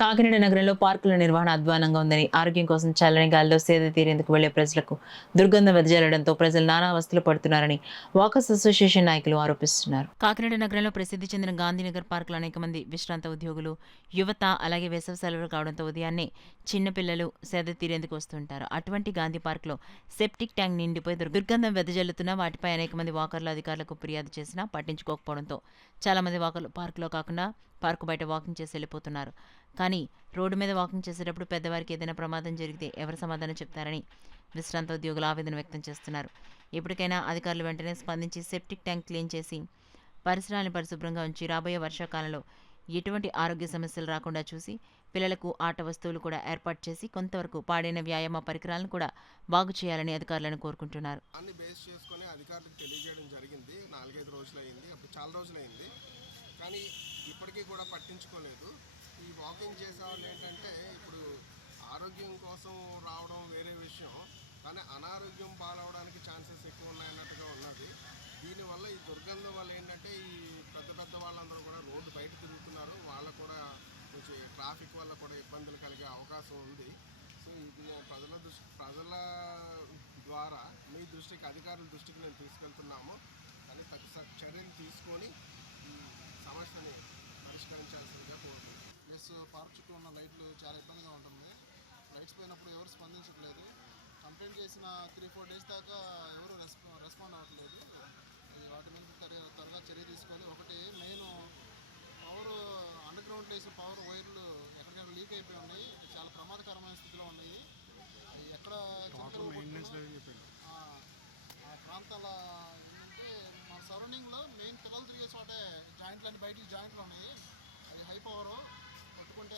కాకినాడ నగరంలో పార్కుల నిర్వహణ అధ్వానంగా ఉందని, ఆరోగ్యం కోసం చల్లని గాలిలో సేద తీరేందుకు వెళ్లే ప్రజలకు దుర్గంధం వెదజల్లడంతో ప్రజలు నానా అవస్థలు పడుతున్నారని వాకర్స్ అసోసియేషన్ నాయకులు ఆరోపిస్తున్నారు. కాకినాడ నగరంలో ప్రసిద్ధి చెందిన గాంధీనగర్ పార్కులో అనేక మంది విశ్రాంత ఉద్యోగులు, యువత అలాగే వేసవి సెలవులు కావడంతో ఉదయాన్నే చిన్నపిల్లలు సేద తీరేందుకు వస్తుంటారు. అటువంటి గాంధీ పార్కులో సెప్టిక్ ట్యాంక్ నిండిపోయి దుర్గంధం వెదజల్లుతున్నా వాటిపై అనేక మంది వాకర్లు అధికారులకు ఫిర్యాదు చేసినా పట్టించుకోకపోవడంతో చాలా మంది వాకర్లు పార్కులో కాకుండా పార్కు బయట వాకింగ్ చేసి వెళ్ళిపోతున్నారు. కానీ రోడ్డు మీద వాకింగ్ చేసేటప్పుడు పెద్దవారికి ఏదైనా ప్రమాదం జరిగితే ఎవరు సమాధానం చెప్తారని విశ్రాంత ఉద్యోగులు ఆవేదన వ్యక్తం చేస్తున్నారు. ఇప్పటికైనా అధికారులు వెంటనే స్పందించి సెప్టిక్ ట్యాంక్ క్లీన్ చేసి పరిసరాలను పరిశుభ్రంగా ఉంచి రాబోయే వర్షాకాలంలో ఎటువంటి ఆరోగ్య సమస్యలు రాకుండా చూసి పిల్లలకు ఆట వస్తువులు కూడా ఏర్పాటు చేసి కొంతవరకు పాడైన వ్యాయామ పరికరాలను కూడా బాగు చేయాలని అధికారులను కోరుకుంటున్నారు. దాన్ని బేస్ చేసుకొని అధికారులకు తెలియజేయడం జరిగింది. 4-5 రోజులైంది, అప్పుడు చాలా రోజులైంది, కానీ ఇప్పటికీ కూడా పట్టించుకోలేదు. ఈ వాకింగ్ చేసేవాళ్ళు ఏంటంటే ఇప్పుడు ఆరోగ్యం కోసం రావడం వేరే విషయం, కానీ అనారోగ్యం పాలవడానికి ఛాన్సెస్ ఎక్కువ ఉన్నాయన్నట్టుగా ఉన్నది. దీనివల్ల ఈ దుర్గంధం వల్ల ఏంటంటే ఈ పెద్ద పెద్ద వాళ్ళందరూ కూడా రోడ్డు బయట తిరుగుతున్నారు. వాళ్ళకు కూడా కొంచెం ట్రాఫిక్ వల్ల కూడా ఇబ్బందులు కలిగే అవకాశం ఉంది. సో ఇది ప్రజల ద్వారా మీ దృష్టికి, అధికారుల దృష్టికి నేను తీసుకెళ్తున్నాము. కానీ తగ్గ చర్యలు తీసుకొని ఈ సమస్యని పరిష్కరించాల్సిందిగా కోరుతున్నాను. ప్లస్ పార్క్ చుట్టూ ఉన్న లైట్లు చాలా ఇబ్బందిగా ఉంటుంది. లైట్స్ పోయినప్పుడు ఎవరు స్పందించట్లేదు. కంప్లైంట్ చేసిన 3-4 డేస్ దాకా ఎవరు రెస్పాండ్ అవ్వట్లేదు. వాటి మీద త్వరగా చర్య తీసుకొని, ఒకటి మెయిన్ పవర్ అండర్ గ్రౌండ్లో వేసిన పవర్ వైర్లు ఎక్కడికైనా లీక్ అయిపోయి ఉన్నాయి. చాలా ప్రమాదకరమైన స్థితిలో ఉన్నాయి. ఎక్కడ ఆ ప్రాంతాల ఏంటంటే మన సరౌండింగ్లో మెయిన్ పిల్లలు తిరిగే చోటే జాయింట్లు అన్ని బయటికి జాయింట్లు ఉన్నాయి. అది హై పవర్ పట్టుకుంటే